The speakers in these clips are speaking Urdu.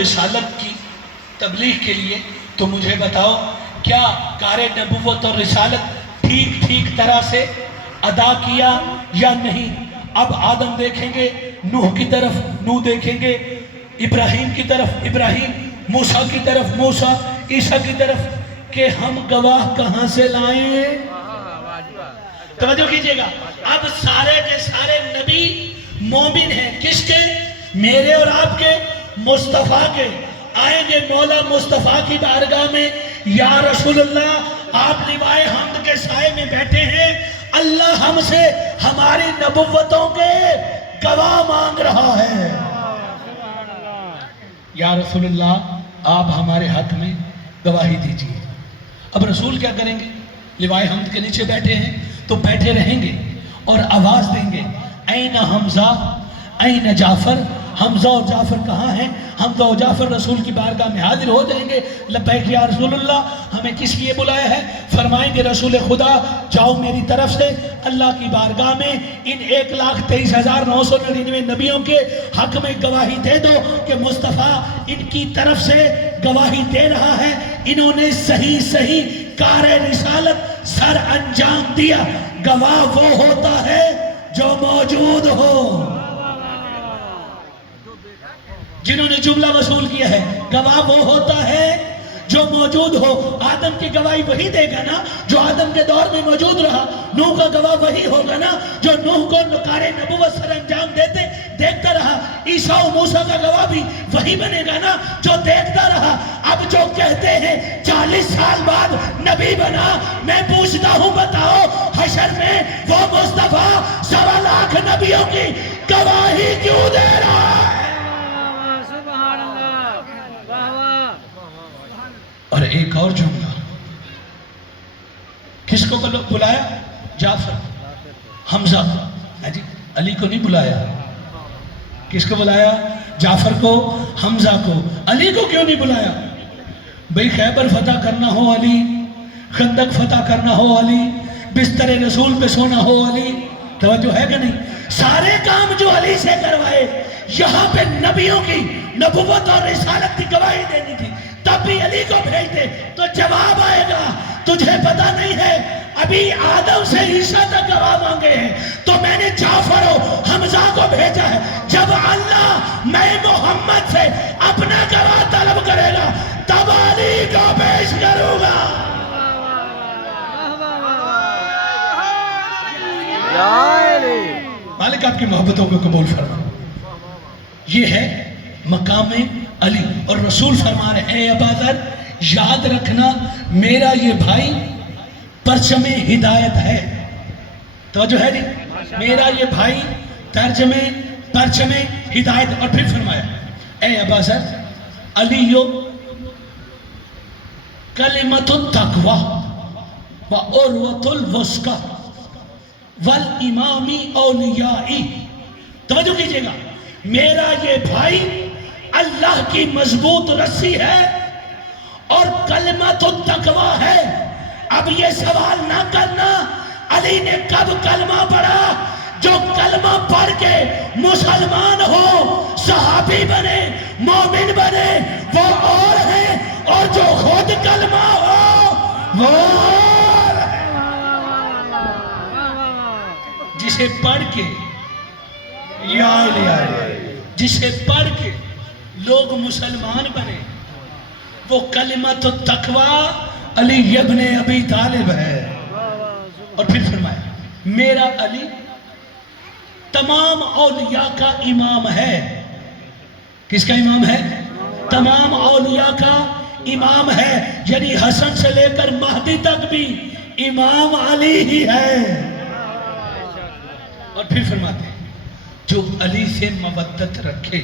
رسالت کی تبلیغ کے لیے، تو مجھے بتاؤ کیا کار نبوت اور رسالت ٹھیک طرح سے ادا کیا یا نہیں؟ اب آدم دیکھیں گے نوح کی طرف، نوح دیکھیں گے ابراہیم کی طرف، ابراہیم موسیٰ کی طرف، موسیٰ عیسیٰ کی طرف، کہ ہم گواہ کہاں سے لائیں؟ توجہ کیجئے گا، اب سارے کے سارے نبی مومن ہیں، کس کے؟ میرے اور آپ کے، مصطفیٰ کے۔ آئیں گے مولا مصطفیٰ کی بارگاہ میں، یا رسول اللہ آپ لیوائے حمد کے سائے میں بیٹھے ہیں، اللہ ہم سے ہماری نبوتوں کے گواہ مانگ رہا ہے، یا رسول اللہ آپ ہمارے حق میں گواہی دیجئے۔ اب رسول کیا کریں گے؟ لیوائے حمد کے نیچے بیٹھے ہیں تو بیٹھے رہیں گے اور آواز دیں گے، این حمزہ این جعفر، حمزہ اور جعفر کہاں ہیں؟ حمزہ اور جعفر رسول کی بارگاہ میں حاضر ہو جائیں گے، لبیک یا رسول اللہ ہمیں کس لیے بلایا ہے؟ فرمائیں گے رسول خدا جاؤ میری طرف سے اللہ کی بارگاہ میں ان 1,23,999 نبیوں کے حق میں گواہی دے دو کہ مصطفیٰ ان کی طرف سے گواہی دے رہا ہے، انہوں نے صحیح کار رسالت سر انجام دیا۔ گواہ وہ ہوتا ہے جو موجود ہو، جنہوں نے جملہ وصول کیا ہے، گواہ وہ ہوتا ہے جو موجود ہو۔ آدم کی گواہی وہی دے گا نا جو آدم کے دور میں موجود رہا، نوح کا گواہ وہی ہوگا نا جو نوح کو کار نبوت سر انجام دیکھتا رہا، عیسیٰ و موسیٰ کا گواہ بھی وہی بنے گا نا جو دیکھتا رہا۔ اب جو کہتے ہیں 40 سال بعد نبی بنا، میں پوچھتا ہوں بتاؤ حشر میں وہ مصطفیٰ 1.25 لاکھ نبیوں کی گواہی کیوں دے رہا ہے؟ اور ایک اور جملہ، کس کو بلایا؟ جعفر، حمزہ، جی علی کو نہیں بلایا۔ کس کو بلایا؟ جعفر کو، حمزہ کو۔ علی کو کیوں نہیں بلایا؟ بھئی خیبر فتح کرنا ہو علی، خندق فتح کرنا ہو علی، بستر رسول پہ سونا ہو علی، توجہ ہے کہ نہیں؟ سارے کام جو علی سے کروائے، یہاں پہ نبیوں کی نبوت اور رسالت کی گواہی دینی تھی، تب بھی علی کو بھیج دے تو جواب آئے گا۔ تجھے پتا نہیں ہے ابھی آدم سے عیسیٰ تک گواہ مانگے ہیں، تو میں نے جعفر و حمزہ کو بھیجا ہے۔ جب اللہ میں محمد سے اپنا گواہ طلب کرے گا تب علی کو پیش کروں گا۔ مالک آپ کی محبتوں کو قبول فرما۔ یہ ہے مقام علی، اور رسول فرما رہے ہیں اے ابا ذر یاد رکھنا میرا یہ بھائی پرچم ہدایت ہے۔ توجہ ہے نہیں؟ میرا یہ بھائی پرچم ہدایت۔ اور پھر فرمایا اے ابا ذر علیو کلمۃ التقوی وعروۃ الوثقی والامام اولیائی۔ توجہ کیجئے گا، میرا یہ بھائی اللہ کی مضبوط رسی ہے اور کلمۃ التقوی ہے۔ اب یہ سوال نہ کرنا علی نے کب کلمہ پڑھا؟ جو کلمہ پڑھ کے مسلمان ہو، صحابی بنے، مومن بنے، وہ اور ہے، اور جو خود کلمہ ہو وہ اور ہے۔ جسے پڑھ کے جسے پڑھ کے لوگ مسلمان بنے، وہ کلمۃ التقوی علی ابن ابی طالب ہے۔ اور پھر فرمایا میرا علی تمام اولیاء کا امام ہے۔ کس کا امام ہے؟ تمام اولیاء کا امام ہے، یعنی حسن سے لے کر مہدی تک بھی امام علی ہی ہے۔ اور پھر فرماتے ہیں جو علی سے مودت رکھے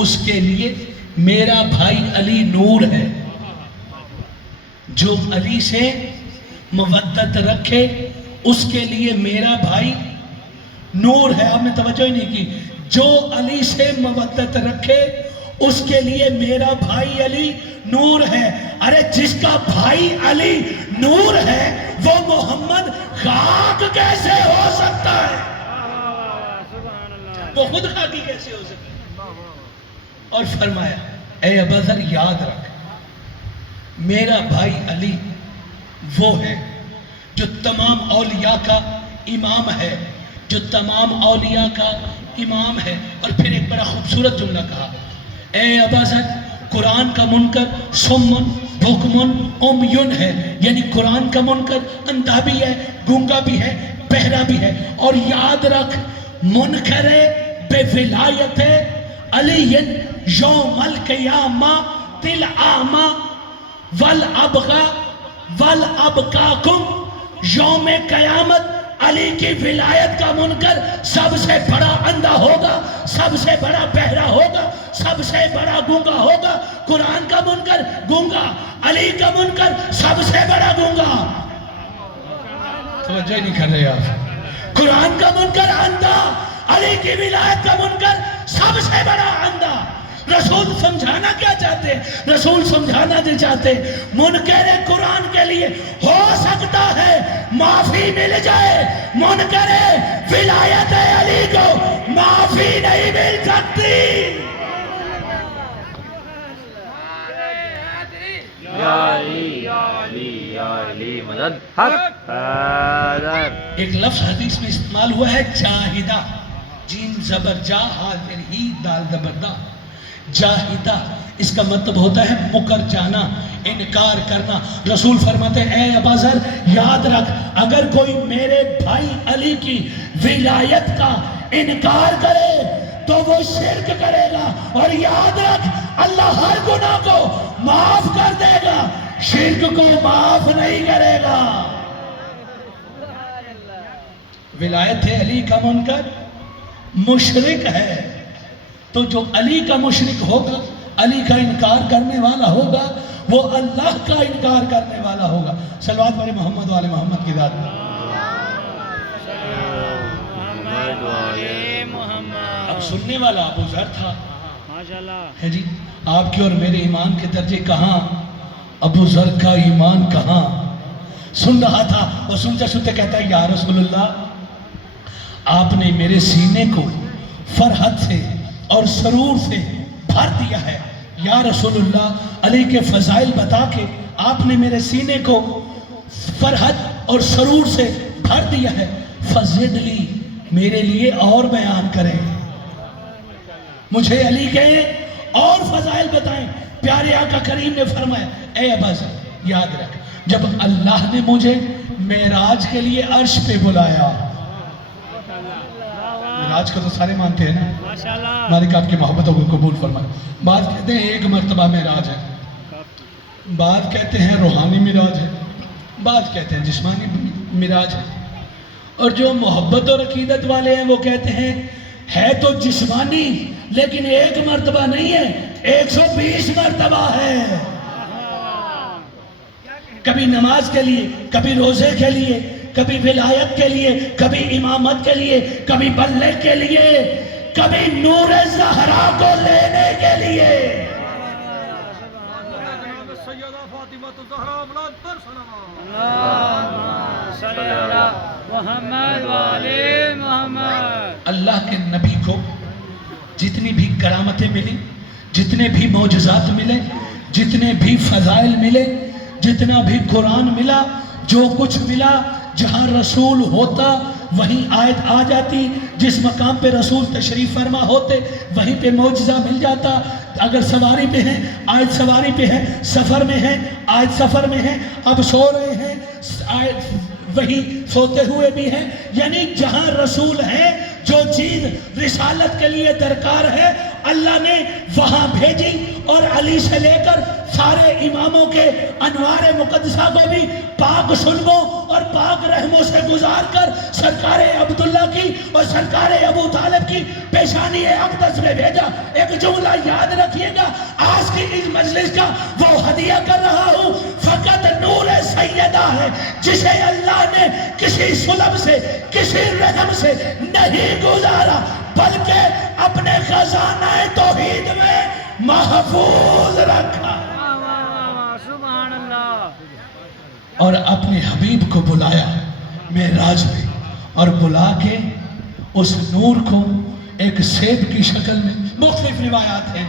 اس کے لیے میرا بھائی علی نور ہے۔ جو علی سے مودت رکھے اس کے لیے میرا بھائی نور ہے۔ آپ نے توجہ ہی نہیں کی، جو علی سے مودت رکھے اس کے لیے میرا بھائی علی نور ہے۔ ارے جس کا بھائی علی نور ہے وہ محمد خاک کیسے ہو سکتا ہے؟ وہ خود خاکی کیسے ہو سکتا ہے؟ اور فرمایا اے ابا ذر یاد رکھ، میرا بھائی علی وہ ہے جو تمام اولیاء کا امام ہے، جو تمام اولیاء کا امام ہے۔ اور پھر ایک بڑا خوبصورت جملہ کہا، اے ابا ذر قرآن کا منکر سمن بکمن امیون ہے، یعنی قرآن کا منکر اندھا بھی ہے، گونگا بھی ہے، بہرا بھی ہے۔ اور یاد رکھ، منکر بے ولایت علی یوم القیامہ العامہ والابقاکم، یوم قیامت علی کی ولایت کا منکر سب سے بڑا اندھا ہوگا، سب سے بڑا بہرا ہوگا، سب سے بڑا گونگا ہوگا۔ قرآن کا منکر گونگا، علی کا منکر سب سے بڑا گونگا۔ توجہ نہیں کر رہے آپ؟ قرآن کا منکر اندھا، علی کی ولایت کا منکر سب سے بڑا اندھا۔ رسول سمجھانا کیا چاہتے ہیں؟ رسول سمجھانا جو چاہتے ہیں، منکر قرآن کے لیے ہو سکتا ہے معافی مل جائے، منکر ولایت علی کو معافی نہیں مل سکتی۔ یا علی یا علی یا علی مدد حق حیدر۔ ایک لفظ حدیث میں استعمال ہوا ہے جاہدہ، جیم زبر جا حاضر ہی دال زبر دا، جاہدہ اس کا مطلب ہوتا ہے مکر جانا، انکار کرنا۔ رسول فرماتے ہیں اے ابا ذر یاد رکھ، اگر کوئی میرے بھائی علی کی ولایت کا انکار کرے تو وہ شرک کرے گا، اور یاد رکھ اللہ ہر گناہ کو معاف کر دے گا، شرک کو معاف نہیں کرے گا۔ ولایت علی کا منکر مشرک ہے، تو جو علی کا مشرک ہوگا، علی کا انکار کرنے والا ہوگا، وہ اللہ کا انکار کرنے والا ہوگا۔ صلوات پڑھیں محمد والے محمد کی ذات پر۔ اب سننے والا ابو ذر تھا، ہے جی آپ کی اور میرے ایمان کے درجے کہاں، ابو ذر کا ایمان کہاں؟ سن رہا تھا اور سنتے سنتے کہتا ہے یا رسول اللہ، آپ نے میرے سینے کو فرحت سے اور سرور سے بھر دیا ہے۔ یا رسول اللہ، علی کے فضائل بتا کے آپ نے میرے سینے کو فرحت اور سرور سے بھر دیا ہے، فزدلی میرے لیے اور بیان کریں، مجھے علی کے اور فضائل بتائیں۔ پیارے آقا کریم نے فرمایا اے ابا ذر یاد رکھ، جب اللہ نے مجھے معراج کے لیے عرش پہ بلایا، معراج کو تو سارے مانتے ہیں نا، مالک آپ کی محبتوں کو قبول فرمائے۔ بعض کہتے ہیں ایک مرتبہ معراج ہے، بعض کہتے ہیں روحانی معراج ہے، بعض کہتے ہیں جسمانی معراج ہے، اور جو محبت اور عقیدت والے ہیں وہ کہتے ہیں ہے تو جسمانی لیکن ایک مرتبہ نہیں ہے، 120 مرتبہ ہے۔ کبھی نماز کے لیے، کبھی روزے کے لیے، کبھی ولایت کے لیے، کبھی امامت کے لیے، کبھی بلغ کے لیے، کبھی نور زہرا کو لینے کے لیے۔ اللہ کے نبی کو جتنی بھی کرامتیں ملی، جتنے بھی معجزات ملے، جتنے بھی فضائل ملے، جتنا بھی قرآن ملا، جو کچھ ملا، جہاں رسول ہوتا وہیں آیت آ جاتی، جس مقام پہ رسول تشریف فرما ہوتے وہیں پہ معجزہ مل جاتا۔ اگر سواری پہ ہیں آیت سواری پہ ہے، سفر میں ہیں آیت سفر میں ہے، اب سو رہے ہیں وہی سوتے ہوئے بھی ہیں، یعنی جہاں رسول ہے جو چیز رسالت کے لیے درکار ہے اللہ نے وہاں بھیجی، اور علی سے لے کر سارے اماموں کے انوار مقدسہ کو بھی پاک سلموں اور پاک رحموں سے گزار کر سرکار عبداللہ کی اور سرکار ابو طالب کی پیشانی اقدس میں بھیجا۔ ایک جملہ یاد رکھیے گا، آج کی اس مجلس کا وہ ہدیہ کر رہا ہوں، فقط نور سیدہ ہے جسے اللہ نے کسی سلم سے کسی رحم سے نہیں گزارا، بلکہ اپنے خزانہ توحید میں محفوظ رکھا، سبحان اللہ، اور اپنے حبیب کو بلایا معراج میں، اور بلا کے اس نور کو ایک سیب کی شکل میں، مختلف روایات ہیں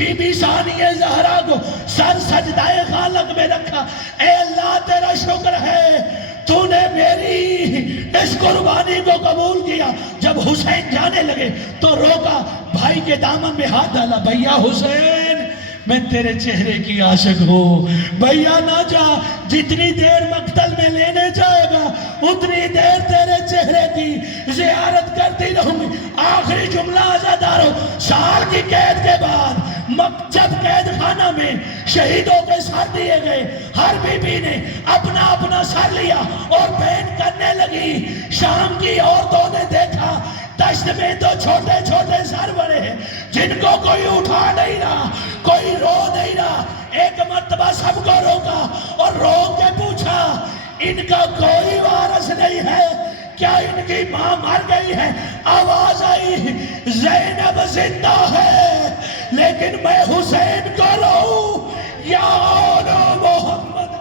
بی بی ثانیہ زہرا کو سر سجدائے خالق میں رکھا. اے اللہ تیرا شکر ہے تو نے میری اس قربانی کو قبول کیا. جب حسین جانے لگے تو روکا, بھائی کے دامن میں ہاتھ ڈالا. بھیا حسین میں تیرے چہرے کی عاشق ہوں, بھیا نہ جا, جتنی دیر مقتل میں لینے جائے گا اتنی دیر تیرے چہرے کی زیارت کرتی رہوں گی. آخری جملہ عزادارو, سال کی قید کے بعد جب قید خانہ میں شہیدوں کے سر دیے گئے, ہر بی بی نے اپنا اپنا سر لیا اور بین کرنے لگی. شام کی عورتوں نے دیکھا دشت میں تو چھوٹے چھوٹے سر بڑے ہیں جن کو کوئی اٹھا نہیں رہا, کوئی رو نہیں رہا. ایک مرتبہ سب کو روکا اور رو کے پوچھا ان کا کوئی وارث نہیں ہے کیا, ان کی ماں مر گئی ہے؟ آواز آئی زینب زندہ ہے لیکن میں حسین کو رہوں. یا محمد